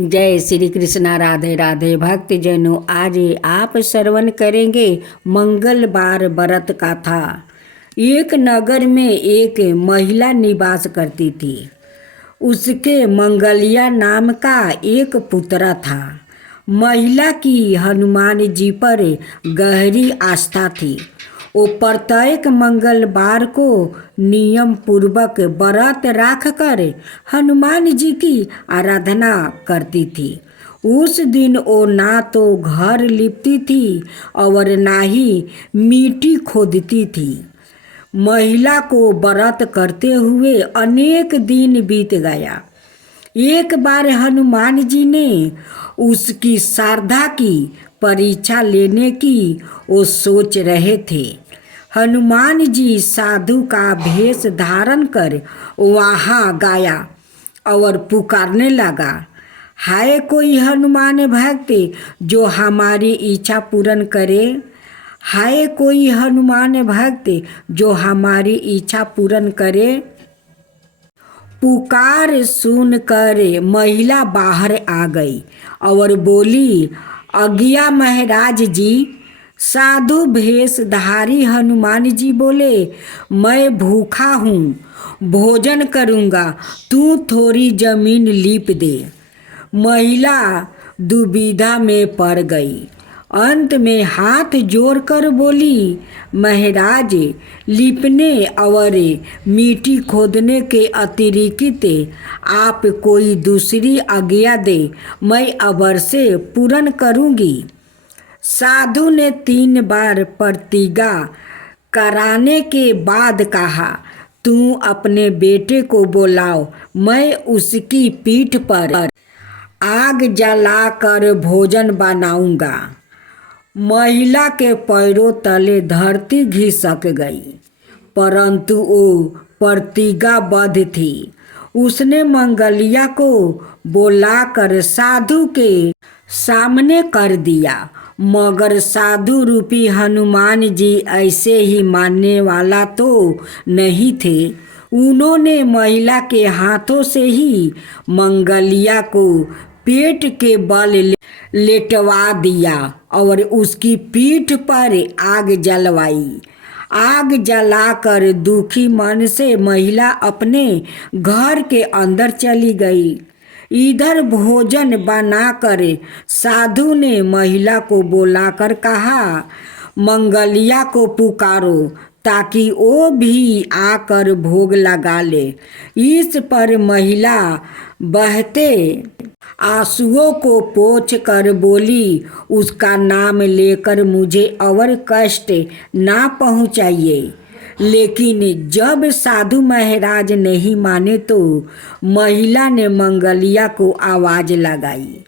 जय श्री कृष्णा। राधे राधे भक्तजनों, आज आप श्रवण करेंगे मंगलवार व्रत का था। एक नगर में एक महिला निवास करती थी। उसके मंगलिया नाम का एक पुत्र था। महिला की हनुमान जी पर गहरी आस्था थी। वो प्रत्येक मंगलवार को नियम पूर्वक व्रत रख कर हनुमान जी की आराधना करती थी। उस दिन वो ना तो घर लिपती थी और ना ही मिट्टी खोदती थी। महिला को व्रत करते हुए अनेक दिन बीत गया। एक बार हनुमान जी ने उसकी श्रद्धा की परीक्षा लेने की वो सोच रहे थे। हनुमान जी साधु का भेष धारण कर वहाँ गया और पुकारने लगा, हाय कोई हनुमान भक्त जो हमारी इच्छा पूर्ण करे। हाय कोई हनुमान भक्त जो हमारी इच्छा पूर्ण करे। पुकार सुनकर महिला बाहर आ गई और बोली, आज्ञा महाराज जी। साधु भेषधारी हनुमान जी बोले, मैं भूखा हूँ, भोजन करूँगा, तू थोड़ी जमीन लीप दे। महिला दुविधा में पड़ गई। अंत में हाथ जोड़कर बोली, महाराज, लिपने और मिट्टी खोदने के अतिरिक्त आप कोई दूसरी आज्ञा दे, मैं अवश्य पूर्ण करूँगी। साधु ने 3 बार प्रतिज्ञा कराने के बाद कहा, तू अपने बेटे को बुलाओ, मैं उसकी पीठ पर आग जलाकर भोजन बनाऊंगा। महिला के पैरों तले धरती घिसक गई, परंतु वो प्रतिज्ञाबद्ध थी। उसने मंगलिया को बुलाकर साधु के सामने कर दिया, मगर साधु रूपी हनुमान जी ऐसे ही मानने वाला तो नहीं थे। उन्होंने महिला के हाथों से ही मंगलिया को पेट के बल लेटवा दिया और उसकी पीठ पर आग जलवाई। आग जलाकर दुखी मन से महिला अपने घर के अंदर चली गई। इधर भोजन बनाकर साधु ने महिला को बुलाकर कहा, मंगलिया को पुकारो ताकि वो भी आकर भोग लगा ले। इस पर महिला बहते आंसुओं को पोंछ कर बोली, उसका नाम लेकर मुझे और कष्ट ना पहुँचाइए। लेकिन जब साधु महाराज नहीं माने तो महिला ने मंगलिया को आवाज़ लगाई।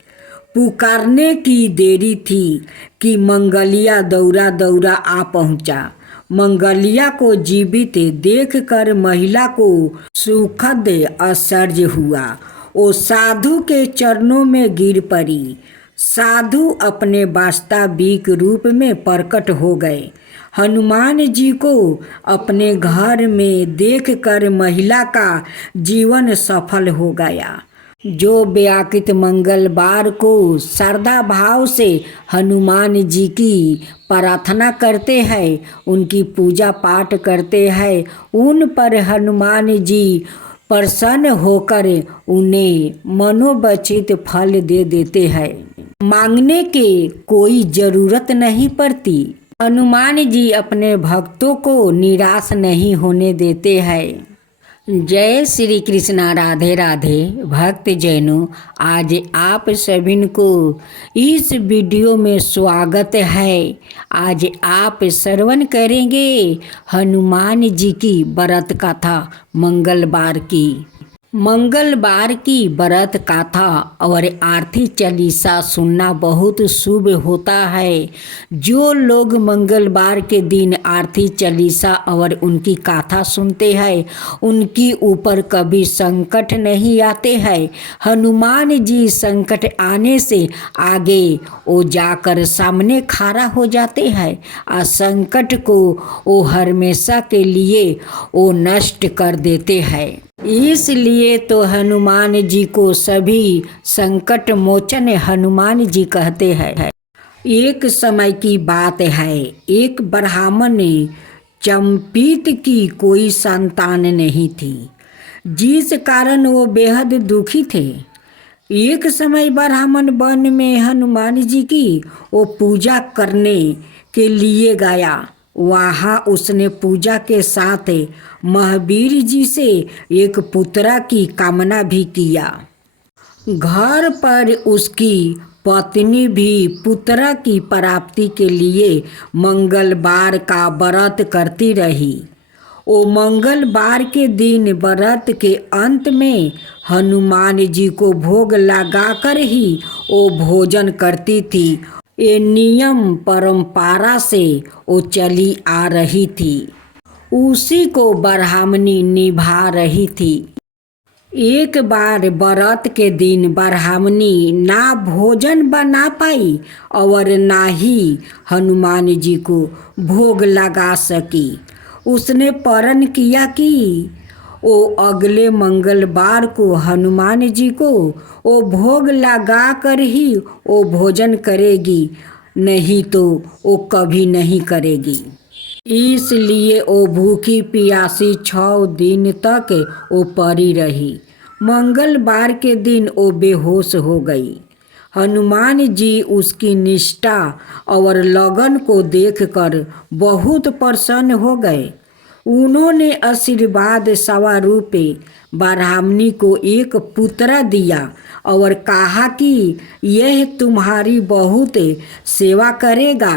पुकारने की देरी थी कि मंगलिया दौड़ा दौड़ा आ पहुँचा। मंगलिया को जीवित देखकर महिला को सुखद आश्चर्य हुआ। वो साधु के चरणों में गिर पड़ी। साधु अपने वास्तविक रूप में प्रकट हो गए। हनुमान जी को अपने घर में देखकर महिला का जीवन सफल हो गया। जो व्याकृत मंगलवार को श्रद्धा भाव से हनुमान जी की प्रार्थना करते हैं, उनकी पूजा पाठ करते हैं, उन पर हनुमान जी प्रसन्न होकर उन्हें मनोवांछित फल दे देते हैं। मांगने के कोई ज़रूरत नहीं पड़ती। हनुमान जी अपने भक्तों को निराश नहीं होने देते हैं। जय श्री कृष्णा। राधे राधे भक्तजनों, आज आप सभी को इस वीडियो में स्वागत है। आज आप श्रवण करेंगे हनुमान जी की व्रत कथा मंगलवार की व्रत कथा और आरती चालीसा सुनना बहुत शुभ होता है। जो लोग मंगलवार के दिन आरती चालीसा और उनकी कथा सुनते हैं, उनकी ऊपर कभी संकट नहीं आते हैं। हनुमान जी संकट आने से आगे वो जाकर सामने खड़ा हो जाते हैं और संकट को वो हमेशा के लिए वो नष्ट कर देते हैं। इसलिए तो हनुमान जी को सभी संकट मोचन हनुमान जी कहते हैं। एक समय की बात है, एक ब्राह्मण चंपित की कोई संतान नहीं थी, जिस कारण वो बेहद दुखी थे। एक समय ब्राह्मण वन में हनुमान जी की वो पूजा करने के लिए गया। वहाँ उसने पूजा के साथ महावीर जी से एक पुत्र की कामना भी किया। घर पर उसकी पत्नी भी पुत्र की प्राप्ति के लिए मंगलवार का व्रत करती रही। वो मंगलवार के दिन व्रत के अंत में हनुमान जी को भोग लगाकर ही वो भोजन करती थी। ये नियम परंपरा से वो चली आ रही थी, उसी को ब्राह्मणी निभा रही थी। एक बार व्रत के दिन ब्राह्मणी ना भोजन बना पाई और ना ही हनुमान जी को भोग लगा सकी। उसने प्रण किया कि वो अगले मंगलवार को हनुमान जी को वो भोग लगा कर ही वो भोजन करेगी, नहीं तो वो कभी नहीं करेगी। इसलिए वो भूखी प्यासी 6 दिन तक वो पड़ी रही। मंगलवार के दिन वो बेहोश हो गई। हनुमान जी उसकी निष्ठा और लगन को देखकर बहुत प्रसन्न हो गए। उन्होंने आशीर्वाद स्वरूप ब्राह्मणी को एक पुत्र दिया और कहा कि यह तुम्हारी बहुत सेवा करेगा।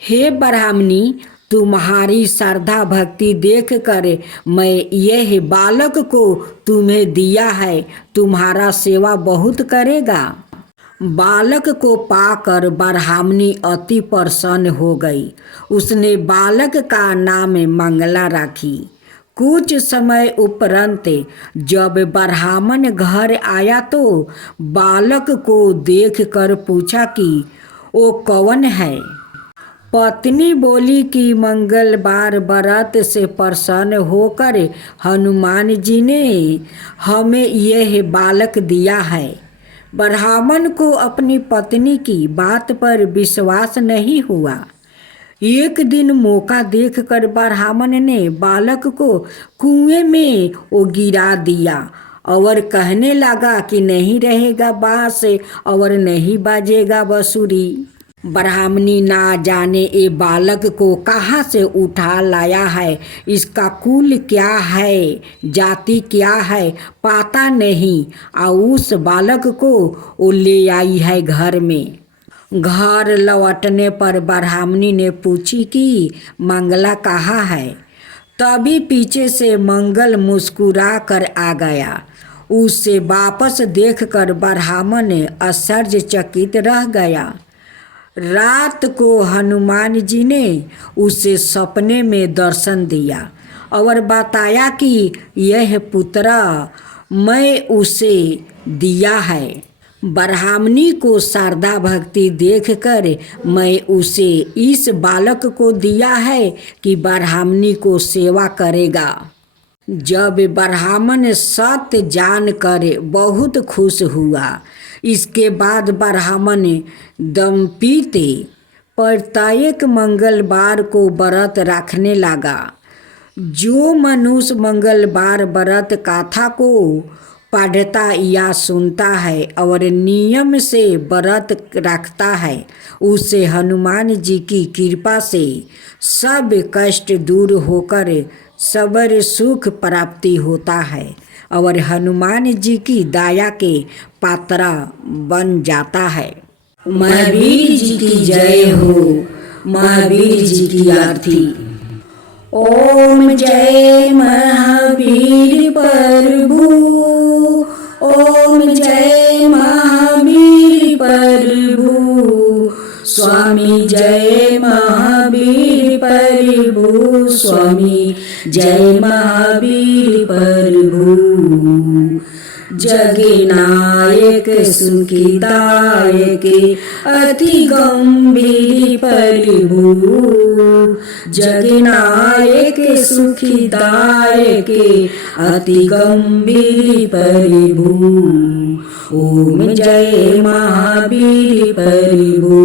हे ब्राह्मणी, तुम्हारी श्रद्धा भक्ति देखकर मैं यह बालक को तुम्हें दिया है, तुम्हारा सेवा बहुत करेगा। बालक को पाकर ब्राह्मणी अति प्रसन्न हो गई। उसने बालक का नाम मंगला रखी। कुछ समय उपरांत जब ब्राह्मण घर आया तो बालक को देखकर पूछा कि वो कौन है। पत्नी बोली कि मंगलवार व्रत से प्रसन्न होकर हनुमान जी ने हमें यह बालक दिया है। ब्राह्मण को अपनी पत्नी की बात पर विश्वास नहीं हुआ। एक दिन मौका देखकर ब्राह्मण ने बालक को कुएं में वो गिरा दिया और कहने लगा कि नहीं रहेगा बांस और नहीं बाजेगा बांसुरी। ब्राह्मणी ना जाने ये बालक को कहाँ से उठा लाया है, इसका कुल क्या है, जाति क्या है, पता नहीं, और उस बालक को वो ले आई है घर में। घर लौटने पर ब्राह्मणी ने पूछी कि मंगला कहाँ है। तभी पीछे से मंगल मुस्कुरा कर आ गया। उसे वापस देखकर ब्राह्मण आश्चर्यचकित रह गया। रात को हनुमान जी ने उसे सपने में दर्शन दिया और बताया कि यह पुत्र मैं उसे दिया है। ब्राह्मणी को श्रद्धा भक्ति देखकर मैं उसे इस बालक को दिया है कि ब्राह्मणी को सेवा करेगा। जब ब्राह्मण सत्य जानकर बहुत खुश हुआ। इसके बाद ब्राह्मण दंपति प्रत्येक मंगलवार को व्रत रखने लगा। जो मनुष्य मंगलवार व्रत कथा को पढ़ता या सुनता है और नियम से व्रत रखता है, उसे हनुमान जी की कृपा से सब कष्ट दूर होकर सबर सुख प्राप्ति होता है और हनुमान जी की दया के पात्र बन जाता है। महावीर जी की जय हो। महावीर जी की आरती। ओम जय महावीर प्रभु। ओम जय महावीर प्रभु। स्वामी जय महावीर प्रभु। स्वामी जय महावीर प्रभु। जगनायक सुखदायक अति गंभीर प्रभु। जगनायक सुखदायक अति गंभीर प्रभु। ओम जय महावीर प्रभु।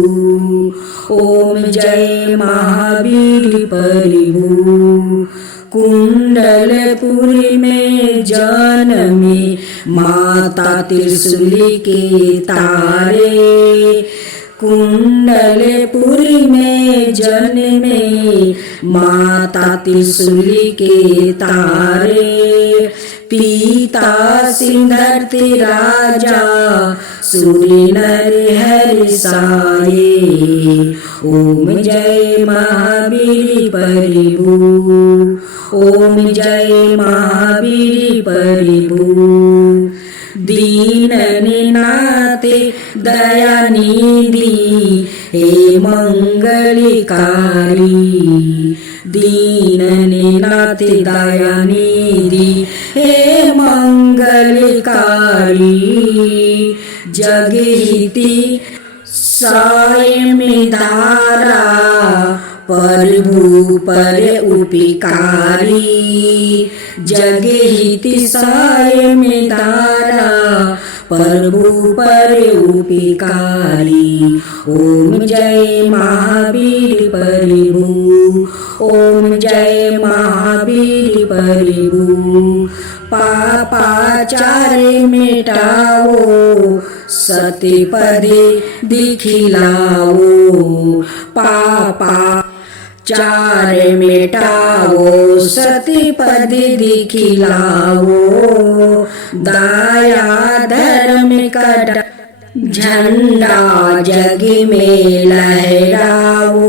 ओम जय महावीर प्रभु। कुंडलपुरी में जन्मे माता त्रिशूली के तारे। कुंडलपुरी में जन्मे माता त्रिशूली के तारे। पिता सिंधर्ति राजा सूर्य नर हर्षाये। ओम जय महावीर प्रभु। ओम जय महावीर प्रभु। दीन नाते दया निधि हे मंगलकारी। दीन नाते दया निधि हे मंगलकारी। जगहिति सायं धारा प्रभु पर उपकारी। जगहिति सायं धारा प्रभु पर उपकारी। ओम जय महावीर प्रभु। ओम जय महावीर प्रभु। पापाचार मिटाओ सत्य पदे दिखिलाओ। पापाचार मिटाओ सत्य पदे दिखिलाओ। दया धर्म का झंडा जग में लहराओ।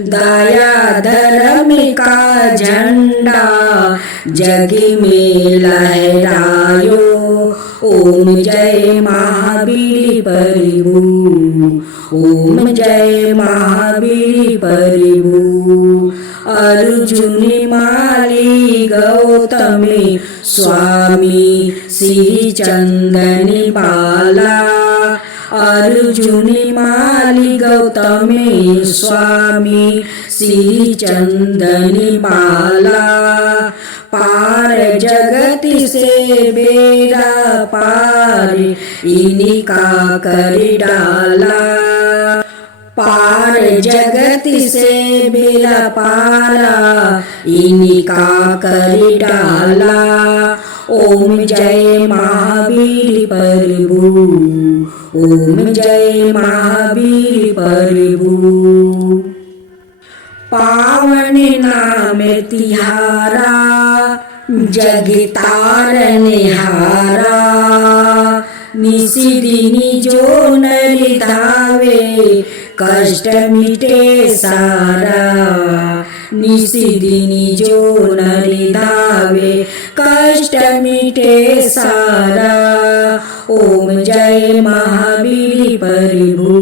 दया धर्म का झंडा जग में लहरायो। ओम जय महावीर प्रभु। ओम जय महावीर प्रभु। अर्जुन माली गौतमी स्वामी श्री चंदन बाला। अर्जुन माली गौतमी स्वामी श्री चंदन बाला। पार जगत से बेड़ा पार इनका कर डाला। पार जगत से बेड़ा पारा इनका कर डाला। ओम जय महावीर प्रभु। ओम जय महावीर प्रभु। पावन नाम तिहारा जग तारनहारा। निशिदिनी जो नर धावे कष्ट मिटे सारा। निशिदिनी जो नर धावे कष्ट मिटे सारा। ओम जय महावीर प्रभु।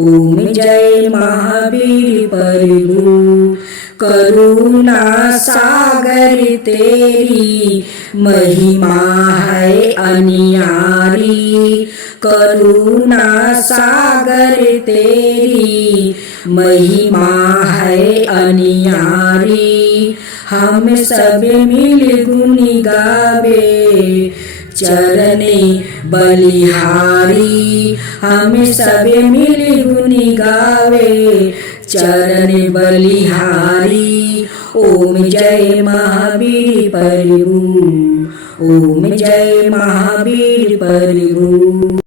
ओम जय महावीर प्रभु। करुणा सागर तेरी महिमा है अनियारी। करुणा सागर तेरी महिमा है अनियारी। हम सब मिल गुण गावे चरणे बलिहारी। हम सब मिल गुण गावे चरण बलिहारी। ओम जय महावीर प्रभु। ओम जय महावीर प्रभु।